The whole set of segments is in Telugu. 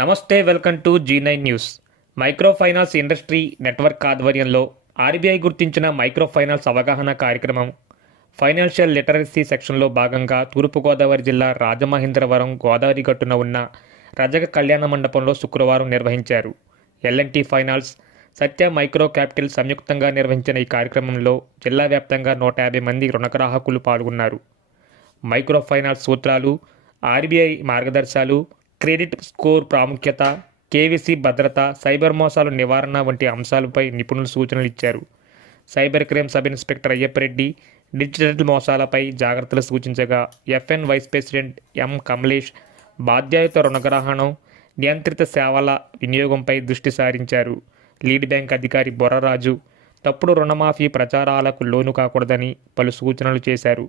నమస్తే welcome to Zee nine news. Microfinance industry network ఆధ్వర్యంలో ఆర్బీఐ గుర్తించిన మైక్రో ఫైనాన్స్ అవగాహన కార్యక్రమం. ఫైనాన్షియల్ లిటరసీ సెక్షన్లో భాగంగా తూర్పుగోదావరి జిల్లా రాజమహేంద్రవరం గోదావరి గట్టున ఉన్న రజక కళ్యాణ మండపంలో శుక్రవారం నిర్వహించారు. LNT finance Satya micro capital సంయుక్తంగా నిర్వహించిన ఈ కార్యక్రమంలో జిల్లా వ్యాప్తంగా నూట యాభై మంది రుణగ్రాహకులు పాల్గొన్నారు. మైక్రో ఫైనాన్స్ సూత్రాలు ఆర్బీఐ మార్గదర్శాలు క్రెడిట్ స్కోర్ ప్రాముఖ్యత కేవీసీ భద్రత సైబర్ మోసాలు నివారణ వంటి అంశాలపై నిపుణులు సూచనలు ఇచ్చారు. Cyber crime sub inspector Ayyappareddy digital మోసాలపై జాగ్రత్తలు సూచించగా FN vice president M Kamlesh బాధ్యాయుత రుణగ్రహణం నియంత్రిత సేవల వినియోగంపై దృష్టి సారించారు. లీడ్ బ్యాంక్ అధికారి బొర్రరాజు తప్పుడు రుణమాఫీ ప్రచారాలకు లోను కాకూడదని పలు సూచనలు చేశారు.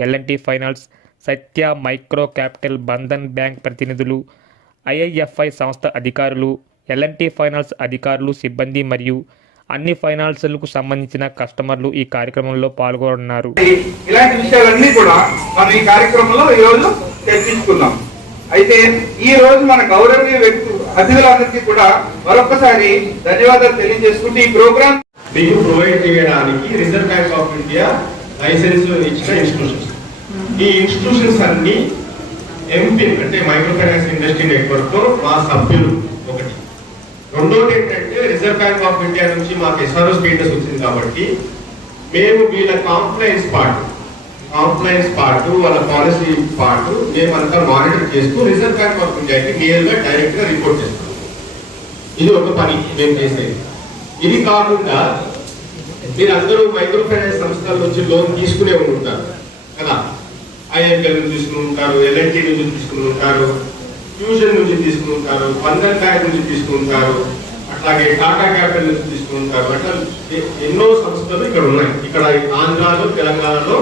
LNT finance Satya micro capital Bandhan bank ప్రతినిధులు ఐఐఎఫ్ఐ సంస్థ అధికారులు ఎల్ఎన్టీ ఫైనాన్స్ అధికారులు సిబ్బంది మరియు అన్ని ఫైనాన్సులకు సంబంధించిన కస్టమర్లు ఈ కార్యక్రమంలో పాల్గొన్నారు ఇలాంటి విషయాలన్నీ కూడా మనం ఈ కార్యక్రమంలో ఈ రోజు చర్చించుకున్నాం అయితే ఈ రోజు మన గౌరవనీయ వ్యక్తి అతిథులందరికీ కూడా మరొకసారి ధన్యవాదాలు తెలియజేసుకుంటూ ఈ ప్రోగ్రామ్ మీకు ప్రొవైడ్ చేయడానికి reserve bank of India licence ఇచ్చిన ఇన్స్టిట్యూషన్స్ ఈ ఇన్స్టిట్యూషన్స్ అన్ని ఎంపీ అంటే మైక్రో ఫైనాన్స్ ఇండస్ట్రీ నెట్వర్క్లో మా సభ్యులు ఒకటి. రెండోది ఏంటంటే రిజర్వ్ బ్యాంక్ ఆఫ్ ఇండియా నుంచి మాకు ఎస్ఆర్ఓ స్టేటస్ వచ్చింది కాబట్టి మేము వీళ్ళ కాంప్లైన్స్ పార్ట్ కాంప్లైన్స్ పార్ట్ వాళ్ళ పాలసీ పార్ట్ మేము అంతా మానిటర్ చేస్తూ రిజర్వ్ బ్యాంక్ ఆఫ్ ఇండియాకి నేరుగా డైరెక్ట్గా రిపోర్ట్ చేస్తాం. ఇది ఒక పని మేము చేసేది. ఇది కాకుండా మీరందరూ మైక్రో ఫైనాన్స్ సంస్థల నుంచి లోన్ తీసుకునే ఉంటారు. ఐఎంఎల్ నుంచి తీసుకుని ఉంటారు ఎల్ఎన్టీ నుంచి తీసుకుని ఉంటారు ఫ్యూజన్ నుంచి తీసుకుని ఉంటారు బంధన్ బ్యాంక్ నుంచి తీసుకుని ఉంటారు అట్లాగే టాటా క్యాపిటల్ నుంచి తీసుకుని ఉంటారు. అట్లా ఎన్నో సంస్థలు ఇక్కడ ఉన్నాయి. ఇక్కడ ఆంధ్రాలో తెలంగాణలో